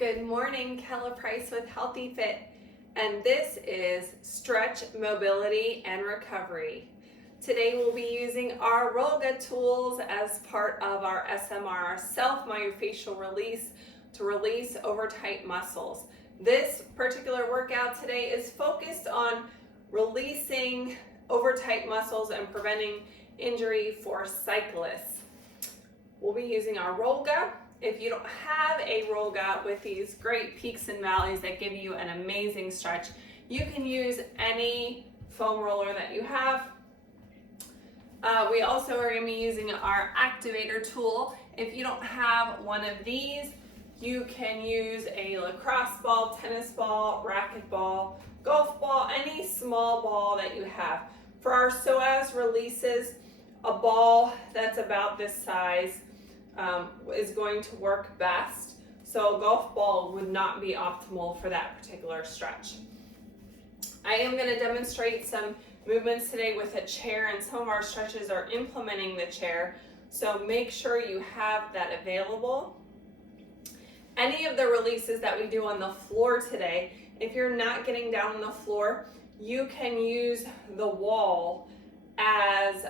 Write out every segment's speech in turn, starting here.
Good morning, Kella Price with Healthy Fit, and this is Stretch, Mobility, and Recovery. Today we'll be using our Rolga tools as part of our SMR, self-myofascial release, to release over tight muscles. This particular workout today is focused on releasing over tight muscles and preventing injury for cyclists. We'll be using our Rolga. If you don't have a Rolga with these great peaks and valleys that give you an amazing stretch, you can use any foam roller that you have. We also are going to be using our activator tool. If you don't have one of these, you can use a lacrosse ball, tennis ball, racket ball, golf ball, any small ball that you have. For our psoas releases, a ball that's about this size is going to work best. So a golf ball would not be optimal for that particular stretch. I am going to demonstrate some movements today with a chair, and some of our stretches are implementing the chair. So make sure you have that available. Any of the releases that we do on the floor today, if you're not getting down on the floor, you can use the wall as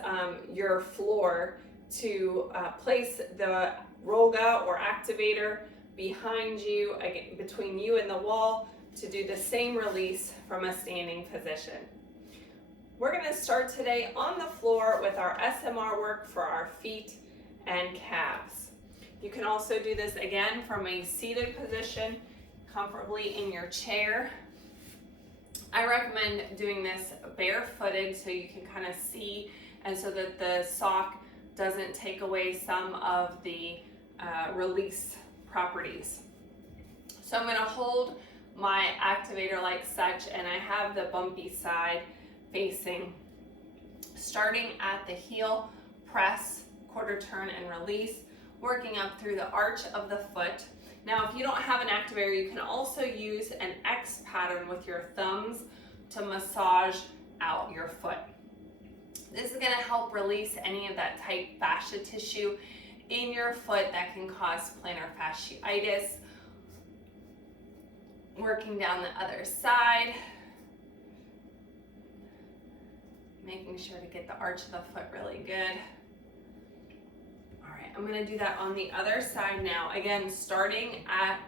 your floor to place the Rolga or activator behind you, again, between you and the wall, to do the same release from a standing position. We're going to start today on the floor with our SMR work for our feet and calves. You can also do this again from a seated position, comfortably in your chair. I recommend doing this barefooted so you can kind of see, and so that the sock doesn't take away some of the release properties. So I'm going to hold my activator like such, and I have the bumpy side facing. Starting at the heel, press, quarter turn, and release, working up through the arch of the foot. Now, if you don't have an activator, you can also use an X pattern with your thumbs to massage out your foot. This is going to help release any of that tight fascia tissue in your foot that can cause plantar fasciitis. Working down the other side, making sure to get the arch of the foot really good. All right, I'm going to do that on the other side now. Again, starting at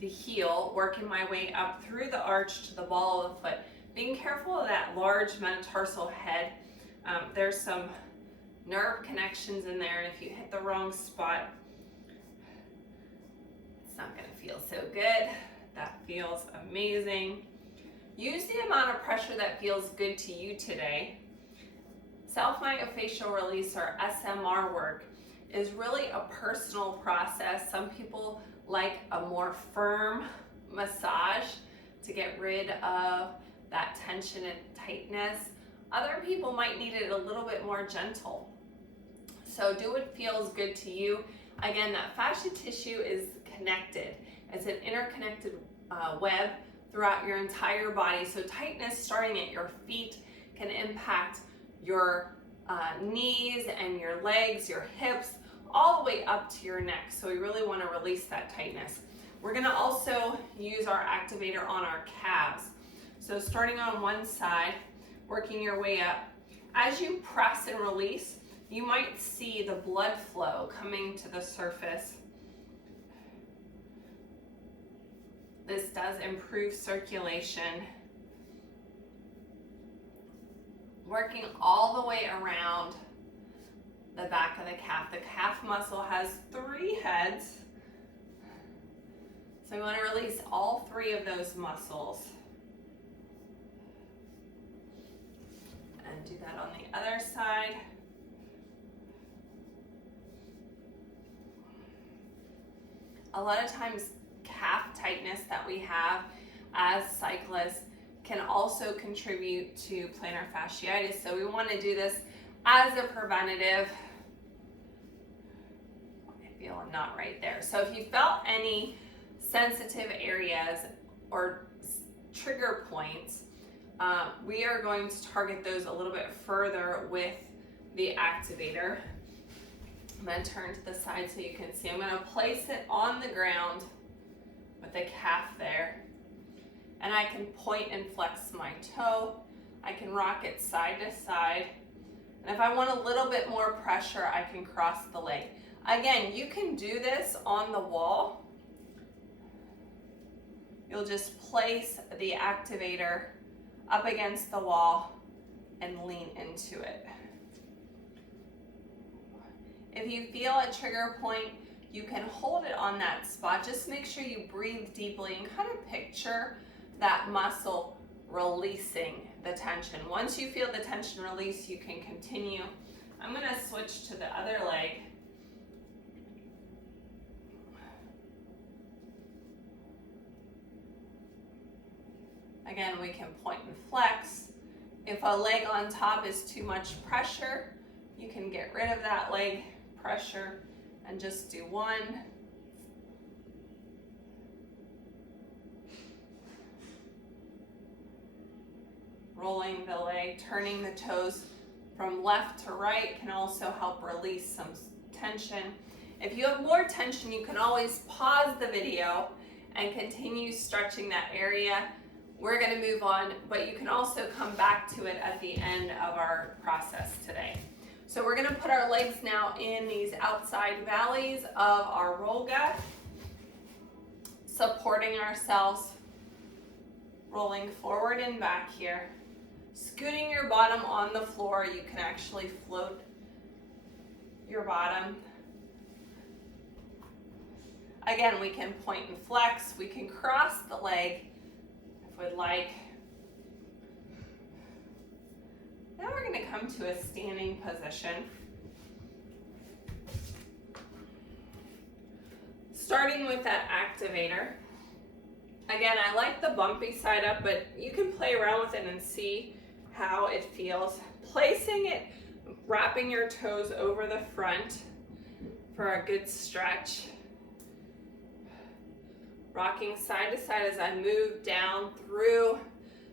the heel, working my way up through the arch to the ball of the foot. Being careful of that large metatarsal head. There's some nerve connections in there, and if you hit the wrong spot, it's not going to feel so good. That feels amazing. Use the amount of pressure that feels good to you today. Self-myofascial release, or SMR work, is really a personal process. Some people like a more firm massage to get rid of that tension and tightness. Other people might need it a little bit more gentle. So do what feels good to you. Again, that fascia tissue is connected. It's an interconnected web throughout your entire body. So tightness starting at your feet can impact your knees and your legs, your hips, all the way up to your neck. So we really want to release that tightness. We're going to also use our activator on our calves. So starting on one side, working your way up. As you press and release, you might see the blood flow coming to the surface. This does improve circulation. Working all the way around the back of the calf. The calf muscle has 3 heads. So we want to release all 3 of those muscles. And do that on the other side. A lot of times calf tightness that we have as cyclists can also contribute to plantar fasciitis. So we want to do this as a preventative. I feel I'm not right there. So if you felt any sensitive areas or trigger points, we are going to target those a little bit further with the activator. I'm going to turn to the side so you can see. I'm going to place it on the ground with the calf there. And I can point and flex my toe. I can rock it side to side. And if I want a little bit more pressure, I can cross the leg. Again, you can do this on the wall. You'll just place the activator up against the wall and lean into it. If you feel a trigger point, you can hold it on that spot. Just make sure you breathe deeply and kind of picture that muscle releasing the tension. Once you feel the tension release, you can continue. I'm going to switch to the other leg. Again, we can point and flex. If a leg on top is too much pressure, you can get rid of that leg pressure and just do one. Rolling the leg, turning the toes from left to right can also help release some tension. If you have more tension, you can always pause the video and continue stretching that area. We're going to move on, but you can also come back to it at the end of our process today. So we're going to put our legs now in these outside valleys of our rolga, supporting ourselves, rolling forward and back here. Scooting your bottom on the floor, you can actually float your bottom. Again, we can point and flex. We can cross the leg if we'd like. Now we're going to come to a standing position. Starting with that activator. Again, I like the bumpy side up, but you can play around with it and see how it feels. Placing it, wrapping your toes over the front for a good stretch. Rocking side to side as I move down through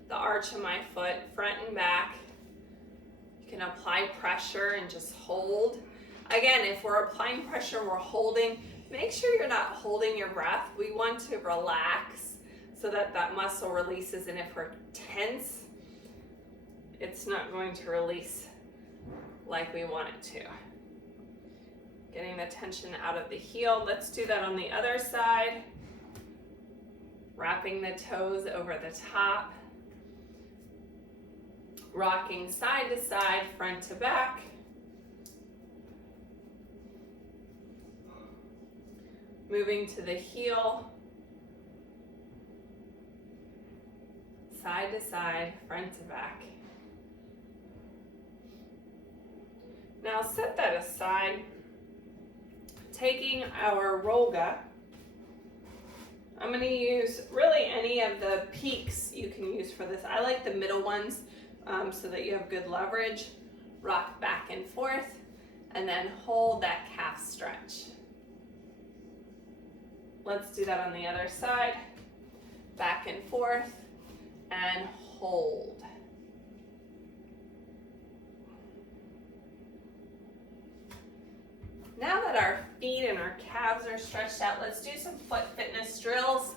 the arch of my foot, front and back. You can apply pressure and just hold. Again, if we're applying pressure, we're holding. Make sure you're not holding your breath. We want to relax so that that muscle releases, and if we're tense, it's not going to release like we want it to. Getting the tension out of the heel. Let's do that on the other side. Wrapping the toes over the top. Rocking side to side, front to back. Moving to the heel. Side to side, front to back. Now set that aside. Taking our rolga, I'm going to use really any of the peaks you can use for this. I like the middle ones so that you have good leverage. Rock back and forth, and then hold that calf stretch. Let's do that on the other side. Back and forth, and hold. Now that our feet and our calves are stretched out, let's do some foot fitness drills.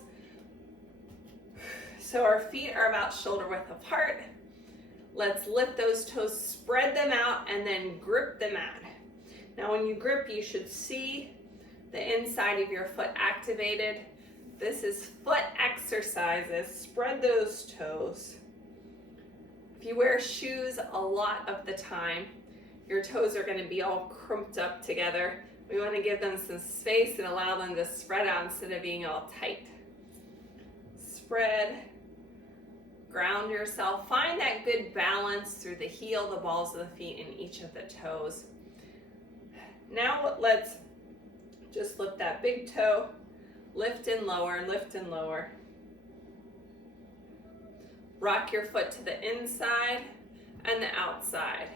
So our feet are about shoulder width apart. Let's lift those toes, spread them out, and then grip them out. Now when you grip, you should see the inside of your foot activated. This is foot exercises. Spread those toes. If you wear shoes a lot of the time, your toes are going to be all crumped up together. We want to give them some space and allow them to spread out instead of being all tight. Spread, ground yourself. Find that good balance through the heel, the balls of the feet, and each of the toes. Now let's just lift that big toe. Lift and lower, lift and lower. Rock your foot to the inside and the outside.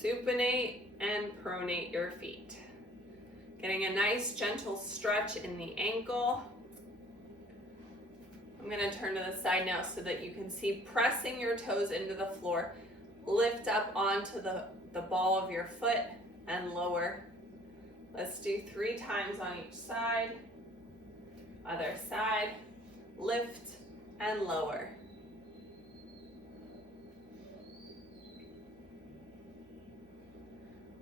Supinate and pronate your feet. Getting a nice gentle stretch in the ankle. I'm going to turn to the side now so that you can see pressing your toes into the floor. Lift up onto the ball of your foot and lower. Let's do 3 times on each side. Other side, lift and lower.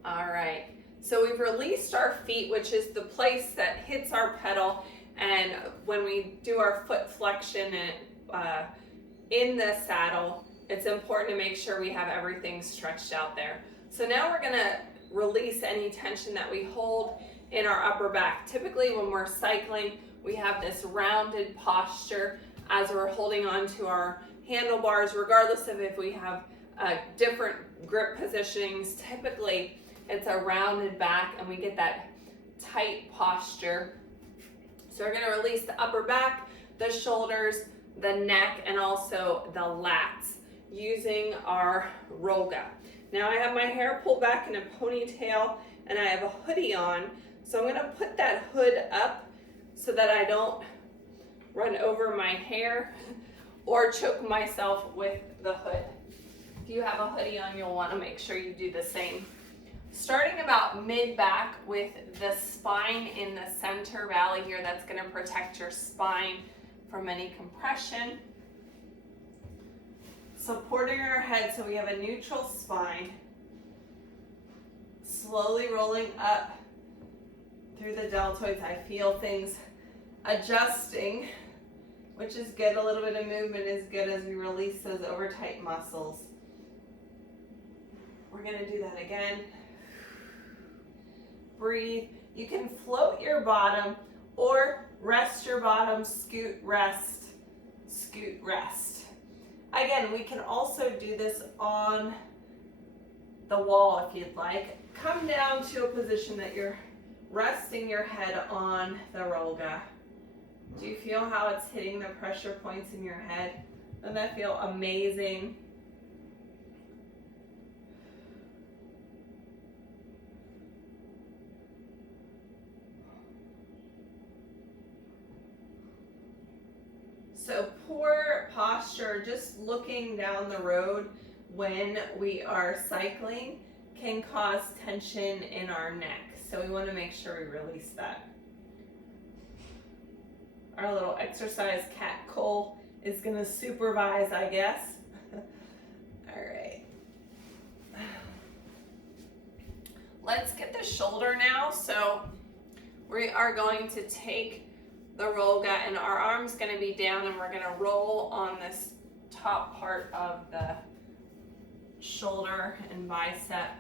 All right, so we've released our feet, which is the place that hits our pedal, and when we do our foot flexion and in the saddle, it's important to make sure we have everything stretched out there. So now we're gonna release any tension that we hold in our upper back. Typically when we're cycling, we have this rounded posture as we're holding on to our handlebars, regardless of if we have different grip positionings. Typically it's a rounded back and we get that tight posture. So we're gonna release the upper back, the shoulders, the neck, and also the lats using our roga. Now I have my hair pulled back in a ponytail and I have a hoodie on. So I'm gonna put that hood up so that I don't run over my hair or choke myself with the hood. If you have a hoodie on, you'll wanna make sure you do the same. Starting about mid-back with the spine in the center valley here, that's gonna protect your spine from any compression. Supporting our head so we have a neutral spine. Slowly rolling up through the deltoids. I feel things adjusting, which is good. A little bit of movement is good as we release those over tight muscles. We're gonna do that again. Breathe. You can float your bottom or rest your bottom, scoot, rest, scoot, rest. Again, we can also do this on the wall if you'd like. Come down to a position that you're resting your head on the roga. Do you feel how it's hitting the pressure points in your head? Doesn't that feel amazing? So poor posture, just looking down the road when we are cycling can cause tension in our neck. So we want to make sure we release that. Our little exercise cat Cole is going to supervise, I guess. All right. Let's get the shoulder now. So we are going to take the roga and our arm's going to be down and we're going to roll on this top part of the shoulder and bicep.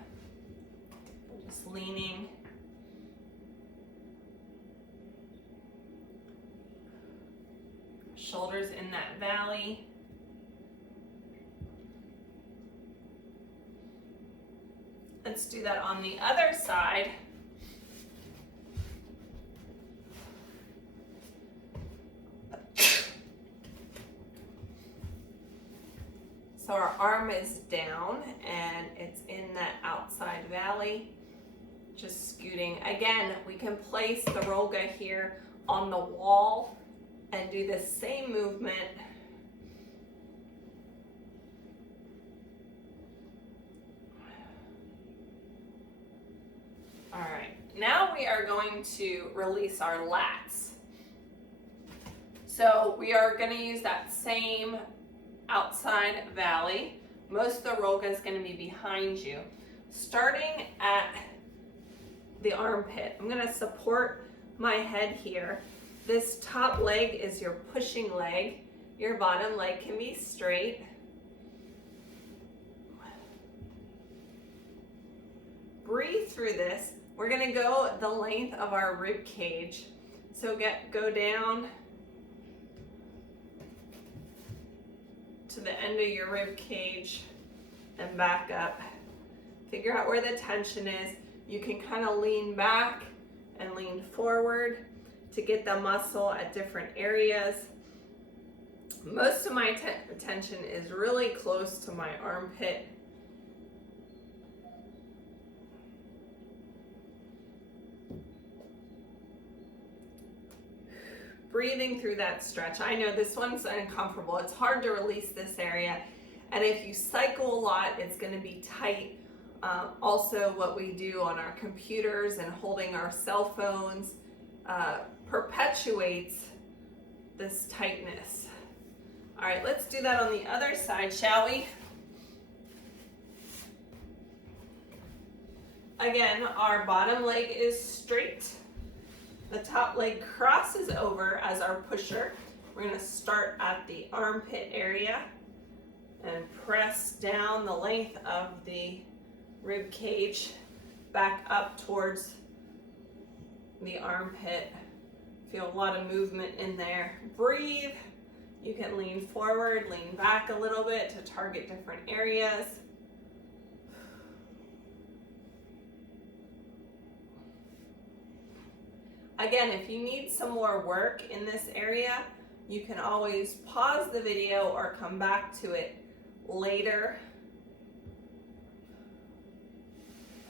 Just leaning. Shoulders in that valley. Let's do that on the other side. So our arm is down and it's in that outside valley, just scooting. Again, we can place the roga here on the wall and do the same movement. All right, now we are going to release our lats. So we are going to use that same outside valley. Most of the roga is going to be behind you. Starting at the armpit, I'm going to support my head here. This top leg is your pushing leg. Your bottom leg can be straight. Breathe through this. We're going to go the length of our rib cage. So go down to the end of your rib cage and back up. Figure out where the tension is. You can kind of lean back and lean forward to get the muscle at different areas. Most of my tension is really close to my armpit. Breathing through that stretch. I know this one's uncomfortable. It's hard to release this area. And if you cycle a lot, it's going to be tight. Also, what we do on our computers and holding our cell phones perpetuates this tightness. All right, let's do that on the other side, shall we? Again, our bottom leg is straight. The top leg crosses over as our pusher. We're going to start at the armpit area and press down the length of the rib cage back up towards the armpit. Feel a lot of movement in there. Breathe. You can lean forward, lean back a little bit to target different areas. Again, if you need some more work in this area, you can always pause the video or come back to it later.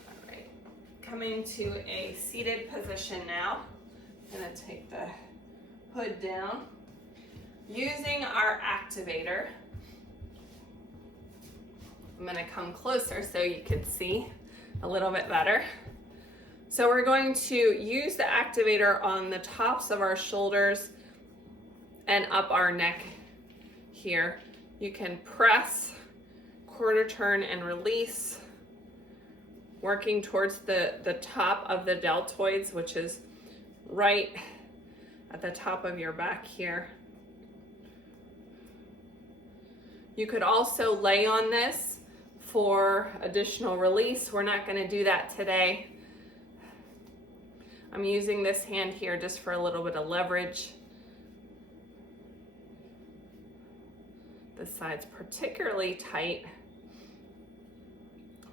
All right, coming to a seated position now. I'm gonna take the hood down. Using our activator, I'm gonna come closer so you can see a little bit better. So we're going to use the activator on the tops of our shoulders and up our neck here. You can press, quarter turn, and release, working towards the top of the deltoids, which is right at the top of your back here. You could also lay on this for additional release. We're not going to do that today. I'm using this hand here just for a little bit of leverage. This side's particularly tight.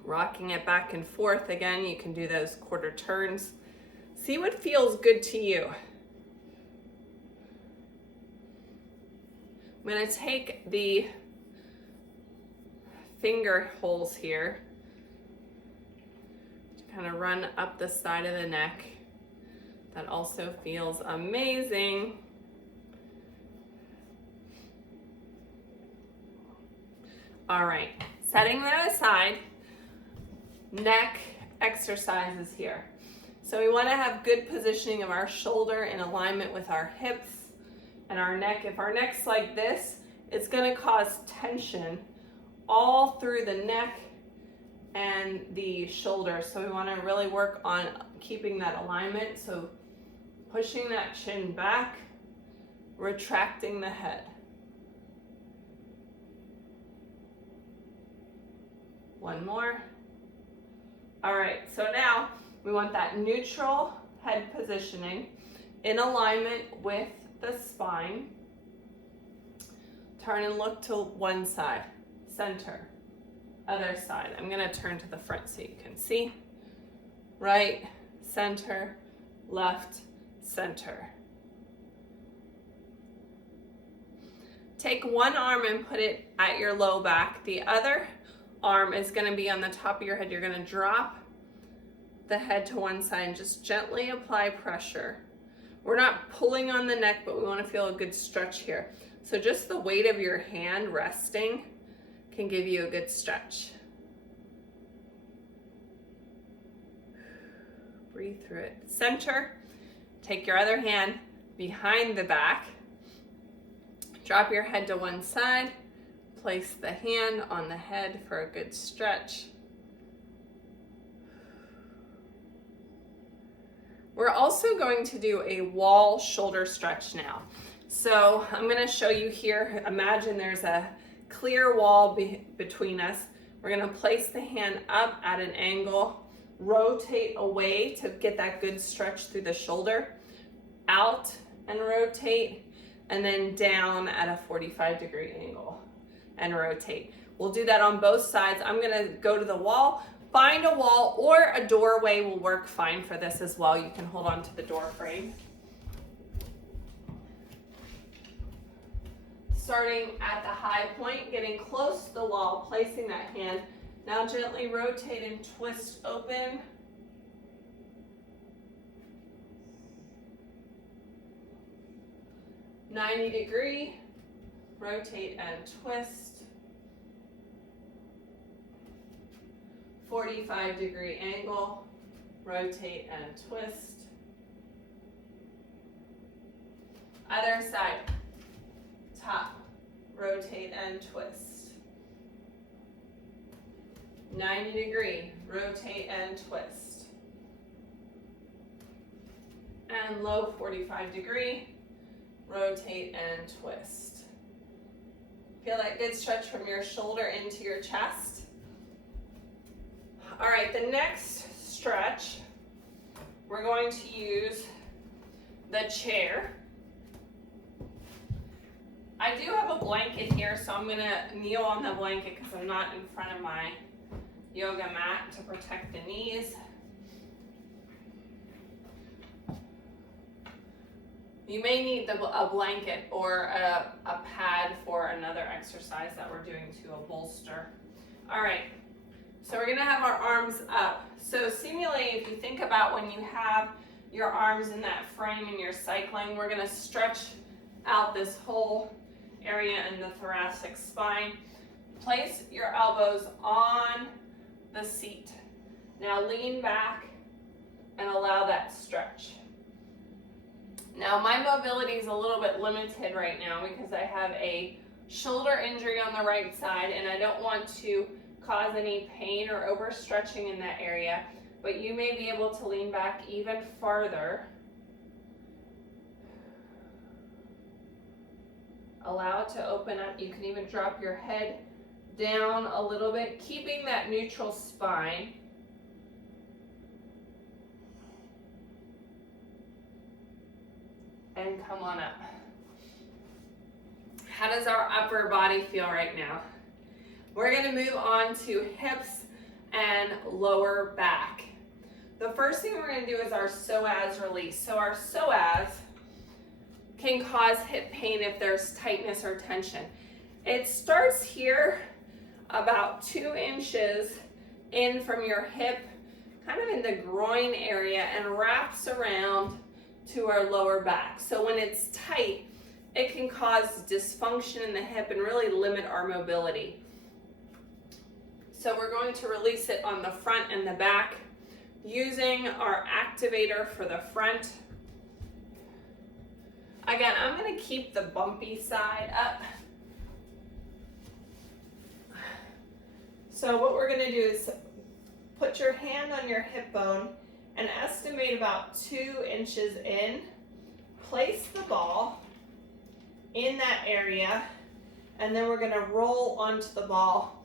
Rocking it back and forth. Again, you can do those quarter turns. See what feels good to you. I'm going to take the finger holes here to kind of run up the side of the neck. That also feels amazing. All right, setting that aside, neck exercises here. So we want to have good positioning of our shoulder in alignment with our hips and our neck. If our neck's like this, it's going to cause tension all through the neck and the shoulder. So we want to really work on keeping that alignment. So pushing that chin back, retracting the head. One more. All right, so now we want that neutral head positioning in alignment with the spine. Turn and look to one side, center, other side. I'm gonna turn to the front so you can see. Right, center, left, center. Take one arm and put it at your low back. The other arm is going to be on the top of your head. You're going to drop the head to one side and just gently apply pressure. We're not pulling on the neck, but we want to feel a good stretch here. So just the weight of your hand resting can give you a good stretch. Breathe through it. Center. Take your other hand behind the back. Drop your head to one side. Place the hand on the head for a good stretch. We're also going to do a wall shoulder stretch now. So I'm going to show you here. Imagine there's a clear wall between us. We're going to place the hand up at an angle, rotate away to get that good stretch through the shoulder, out and rotate, and then down at a 45-degree angle and rotate. We'll do that on both sides. I'm gonna go to the wall, find a wall, or a doorway will work fine for this as well. You can hold on to the door frame. Starting at the high point, getting close to the wall, placing that hand. Now gently rotate and twist open. '90-degree, rotate and twist. 45-degree angle, rotate and twist. Other side, top, rotate and twist. 90 degree, rotate and twist. And low 45 degree, rotate and twist. Feel that good stretch from your shoulder into your chest. All right, the next stretch, we're going to use the chair. I do have a blanket here, so I'm gonna kneel on the blanket because I'm not in front of my yoga mat to protect the knees. You may need a blanket or a pad for another exercise that we're doing to a bolster. All right, so we're gonna have our arms up. So simulate, if you think about when you have your arms in that frame and you're cycling, we're gonna stretch out this whole area in the thoracic spine. Place your elbows on the seat. Now lean back and allow that stretch. Now my mobility is a little bit limited right now because I have a shoulder injury on the right side and I don't want to cause any pain or overstretching in that area, but you may be able to lean back even farther. Allow it to open up. You can even drop your head down a little bit, keeping that neutral spine. And come on up. How does our upper body feel right now? We're gonna move on to hips and lower back. The first thing we're gonna do is our psoas release. So our psoas can cause hip pain if there's tightness or tension. It starts here about 2 inches in from your hip, kind of in the groin area, and wraps around to our lower back. So when it's tight, it can cause dysfunction in the hip and really limit our mobility. So we're going to release it on the front and the back using our activator for the front. Again, I'm going to keep the bumpy side up. So what we're going to do is put your hand on your hip bone and estimate about 2 inches in. Place the ball in that area, and then we're going to roll onto the ball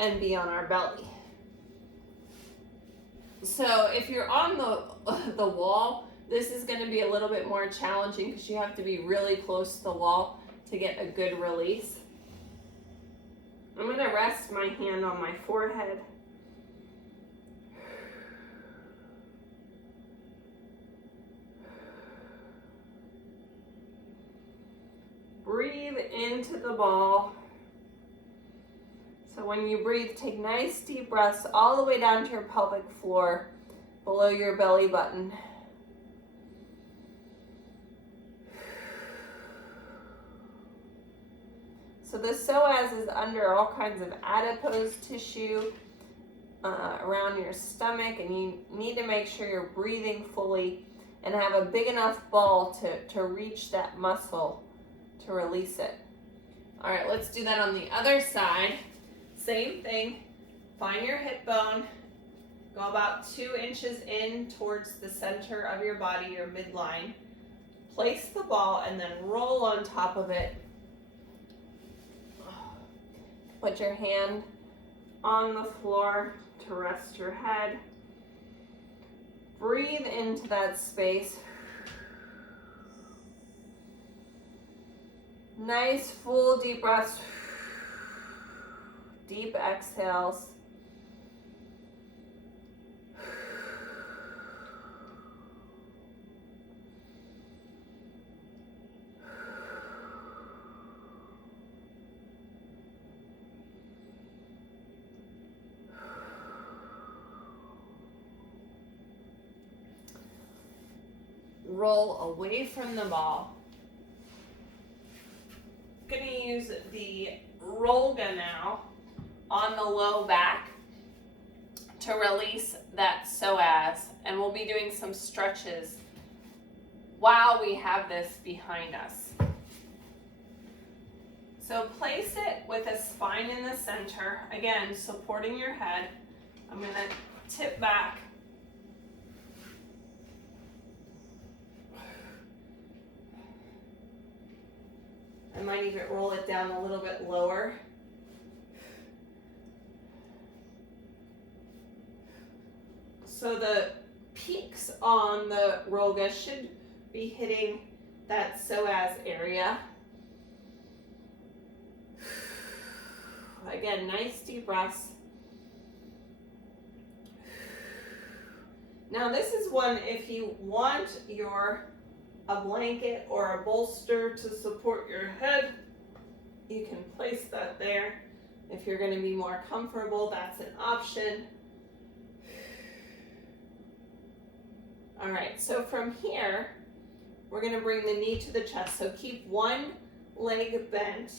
and be on our belly. So if you're on the wall, this is going to be a little bit more challenging because you have to be really close to the wall to get a good release. I'm going to rest my hand on my forehead. Breathe into the ball. So when you breathe, take nice deep breaths all the way down to your pelvic floor, below your belly button. So the psoas is under all kinds of adipose tissue around your stomach, and you need to make sure you're breathing fully and have a big enough ball to reach that muscle to release it. All right, let's do that on the other side. Same thing, find your hip bone, go about 2 inches in towards the center of your body, your midline. Place the ball and then roll on top of it. Put your hand on the floor to rest your head. Breathe into that space. Nice full deep breaths. Deep exhales. Roll away from the ball. I'm going to use the Rolga now on the low back to release that psoas, and we'll be doing some stretches while we have this behind us. So place it with a spine in the center, again, supporting your head. I'm gonna tip back. I might even roll it down a little bit lower. So the peaks on the Rolga should be hitting that psoas area. Again, nice deep breaths. Now this is one, if you want a blanket or a bolster to support your head, you can place that there. If you're going to be more comfortable, that's an option. All right, so from here, we're going to bring the knee to the chest. So keep one leg bent,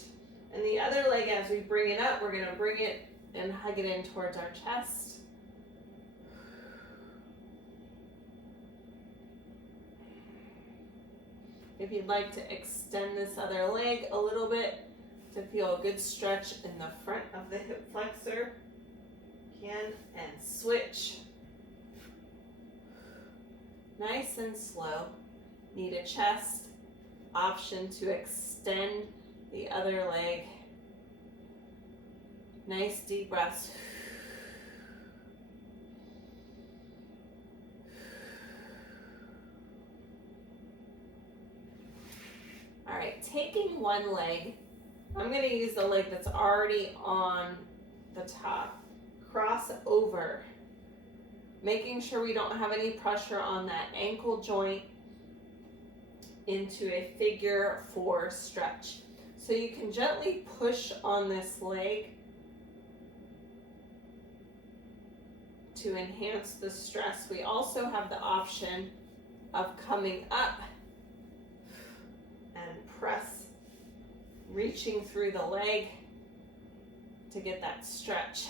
and the other leg, as we bring it up, we're going to bring it and hug it in towards our chest. If you'd like to extend this other leg a little bit to feel a good stretch in the front of the hip flexor, you can, and switch. Nice and slow. Need a chest option to extend the other leg. Nice deep breaths. All right, taking one leg, I'm going to use the leg that's already on the top. Cross over, making sure we don't have any pressure on that ankle joint into a figure 4 stretch. So you can gently push on this leg to enhance the stress. We also have the option of coming up and press, reaching through the leg to get that stretch.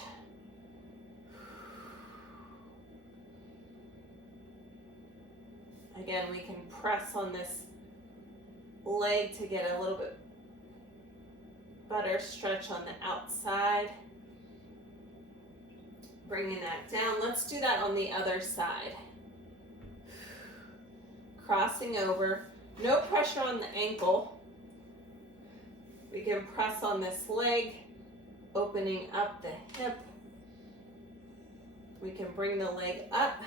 Again, we can press on this leg to get a little bit better stretch on the outside. Bringing that down. Let's do that on the other side. Crossing over. No pressure on the ankle. We can press on this leg, opening up the hip. We can bring the leg up,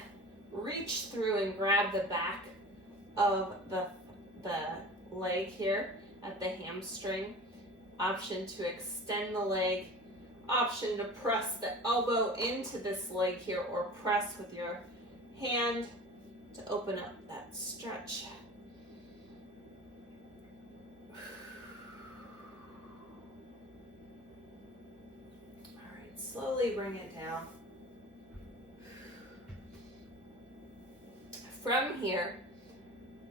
reach through and grab the back of the leg here at the hamstring. Option to extend the leg. Option to press the elbow into this leg here or press with your hand to open up that stretch. Slowly bring it down. From here,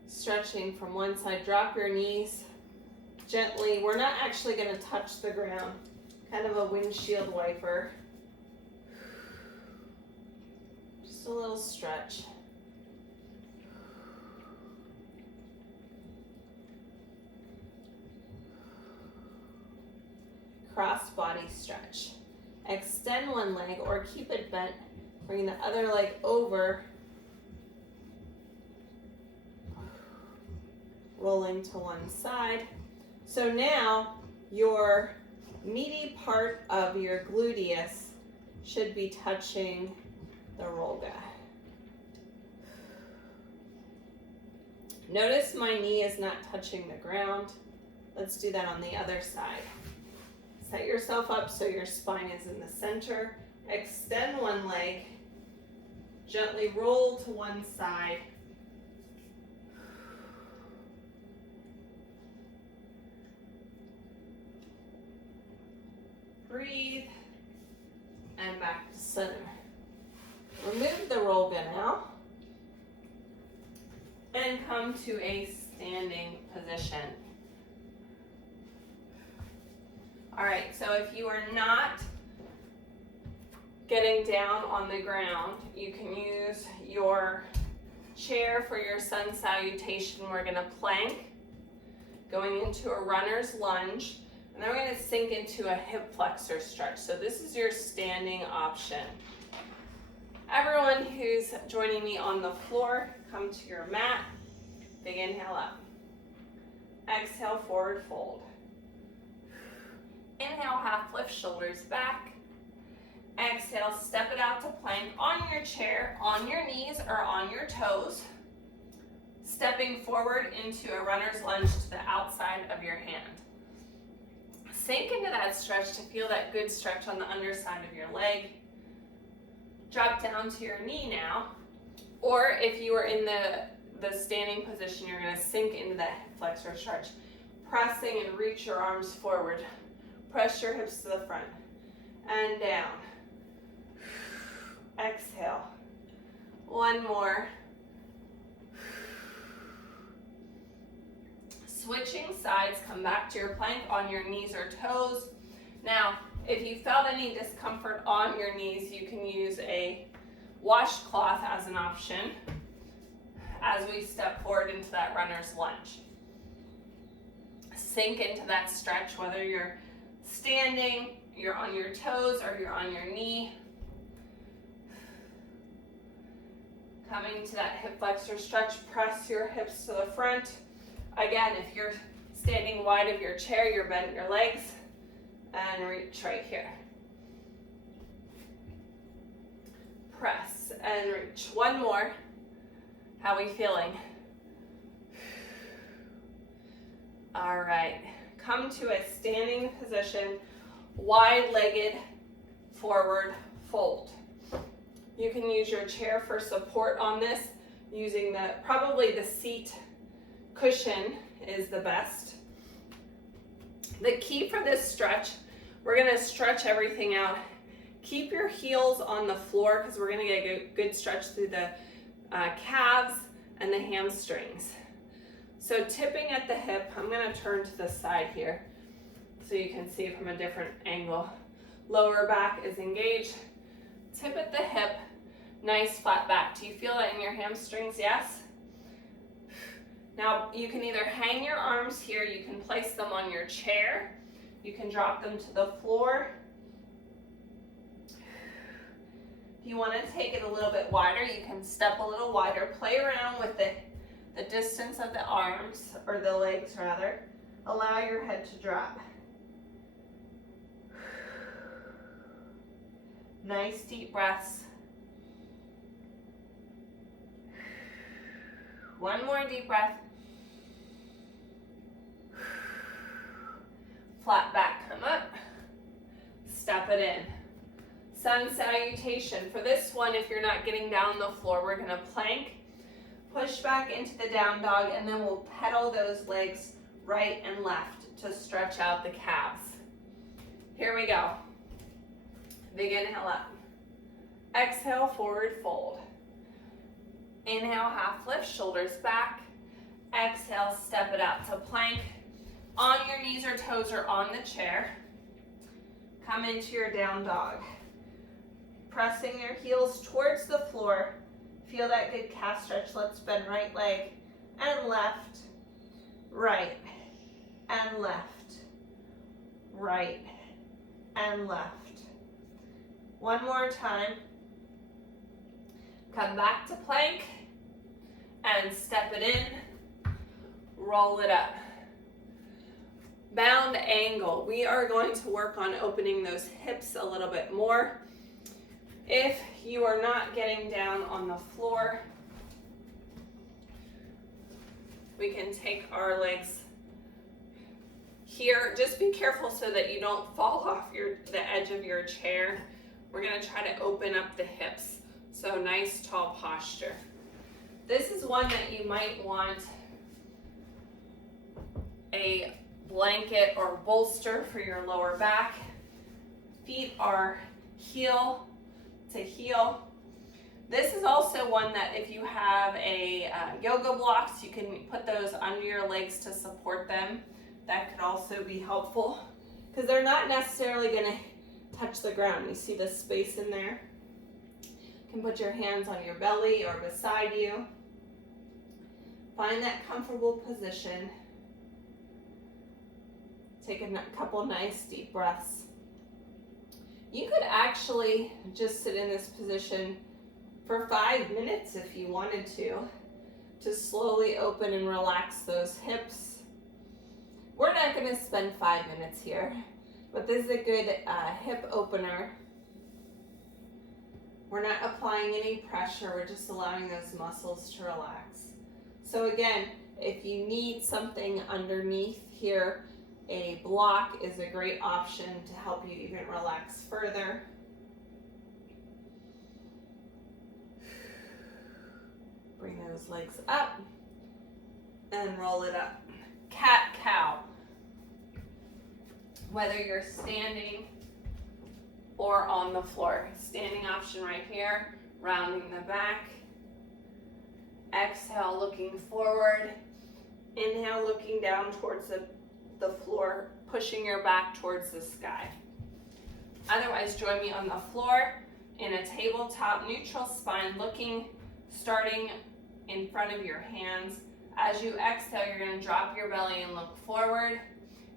stretching from one side, drop your knees gently. We're not actually going to touch the ground, kind of a windshield wiper. Just a little stretch. Cross body stretch. Extend one leg or keep it bent. Bring the other leg over. Rolling to one side. So now your meaty part of your gluteus should be touching the Rolga. Notice my knee is not touching the ground. Let's do that on the other side. Set yourself up so your spine is in the center. Extend one leg. Gently roll to one side. Breathe. And back to center. Remove the Rolga now. And come to a standing position. All right, so if you are not getting down on the ground, you can use your chair for your sun salutation. We're gonna plank, going into a runner's lunge. And then we're going to sink into a hip flexor stretch. So this is your standing option. Everyone who's joining me on the floor, come to your mat. Big inhale up. Exhale, forward fold. Inhale, half lift, shoulders back. Exhale, step it out to plank on your chair, on your knees or on your toes. Stepping forward into a runner's lunge to the outside of your hand. Sink into that stretch to feel that good stretch on the underside of your leg. Drop down to your knee now. Or if you are in the standing position, you're going to sink into that hip flexor stretch. Pressing and reach your arms forward. Press your hips to the front. And down. Exhale. One more. Switching sides, come back to your plank on your knees or toes. Now, if you felt any discomfort on your knees, you can use a washcloth as an option as we step forward into that runner's lunge. Sink into that stretch, whether you're standing, you're on your toes, or you're on your knee. Coming to that hip flexor stretch, press your hips to the front. Again, if you're standing wide of your chair, you're bent your legs, and reach right here. Press and reach. One more. How are we feeling? All right. Come to a standing position, wide-legged forward fold. You can use your chair for support on this, using probably the seat cushion is the best. The key for this stretch, we're going to stretch everything out. Keep your heels on the floor because we're going to get a good stretch through the calves and the hamstrings. So tipping at the hip, I'm going to turn to the side here so you can see from a different angle. Lower back is engaged. Tip at the hip, nice flat back. Do you feel that in your hamstrings? Yes? Now, you can either hang your arms here, you can place them on your chair, you can drop them to the floor. If you want to take it a little bit wider, you can step a little wider, play around with the distance of the arms, or the legs rather. Allow your head to drop. Nice deep breaths. One more deep breath. Flat back, come up. Step it in. Sun salutation. For this one, if you're not getting down on the floor, we're gonna plank, push back into the down dog, and then we'll pedal those legs right and left to stretch out the calves. Here we go. Big inhale up. Exhale, forward fold. Inhale, half lift, shoulders back. Exhale, step it out to plank. On your knees or toes or on the chair. Come into your down dog. Pressing your heels towards the floor. Feel that good calf stretch. Let's bend right leg and left, right, and left, right, and left. One more time. Come back to plank and step it in. Roll it up. Bound angle. We are going to work on opening those hips a little bit more. If you are not getting down on the floor, we can take our legs here. Just be careful so that you don't fall off the edge of your chair. We're going to try to open up the hips. So nice tall posture. This is one that you might want a blanket or bolster for your lower back. Feet are heel to heel. This is also one that if you have a yoga blocks, you can put those under your legs to support them. That could also be helpful because they're not necessarily going to touch the ground. You see the space in there? You can put your hands on your belly or beside you. Find that comfortable position. Take a couple nice deep breaths. You could actually just sit in this position for 5 minutes if you wanted to slowly open and relax those hips. We're not going to spend 5 minutes here, but this is a good hip opener. We're not applying any pressure, we're just allowing those muscles to relax. So again, if you need something underneath here, a block is a great option to help you even relax further. Bring those legs up and roll it up. Cat-cow. Whether you're standing or on the floor. Standing option right here, rounding the back. Exhale, looking forward. Inhale, looking down towards the floor, pushing your back towards the sky. Otherwise, join me on the floor in a tabletop neutral spine, starting in front of your hands. As you exhale, you're going to drop your belly and look forward.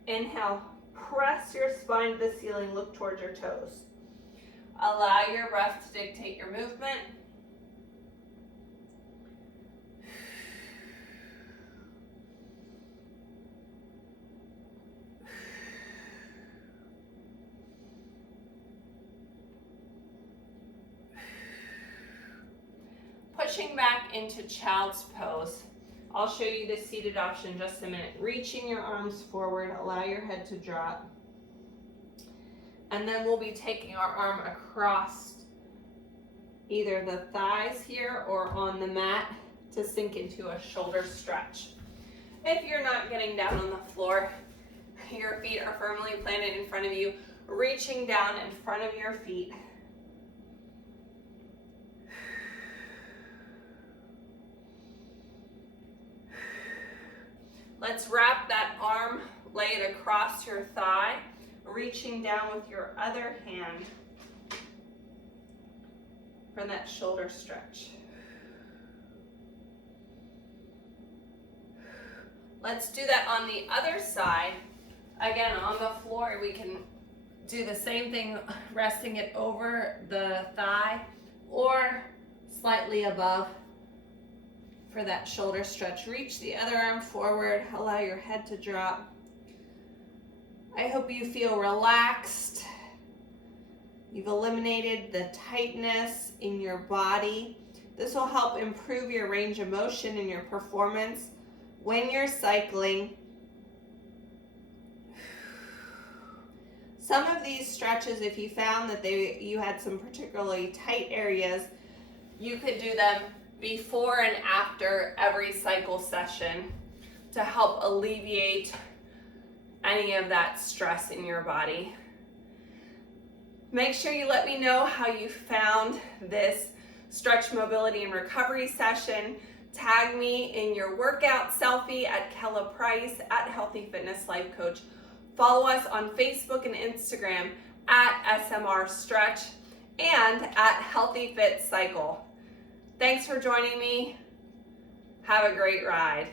Inhale, press your spine to the ceiling, look towards your toes. Allow your breath to dictate your movement. Pushing back into child's pose. I'll show you the seated option in just a minute. Reaching your arms forward, allow your head to drop. And then we'll be taking our arm across either the thighs here or on the mat to sink into a shoulder stretch. If you're not getting down on the floor, your feet are firmly planted in front of you, reaching down in front of your feet. Let's wrap that arm, lay it across your thigh, reaching down with your other hand for that shoulder stretch. Let's do that on the other side. Again, on the floor, we can do the same thing, resting it over the thigh or slightly above for that shoulder stretch. Reach the other arm forward, allow your head to drop. I hope you feel relaxed. You've eliminated the tightness in your body. This will help improve your range of motion and your performance when you're cycling. Some of these stretches, if you found that you had some particularly tight areas, you could do them before and after every cycle session to help alleviate any of that stress in your body. Make sure you let me know how you found this stretch, mobility, and recovery session. Tag me in your workout selfie at Kella Price at Healthy Fitness Life Coach. Follow us on Facebook and Instagram at SMR Stretch and at Healthy Fit Cycle. Thanks for joining me. Have a great ride.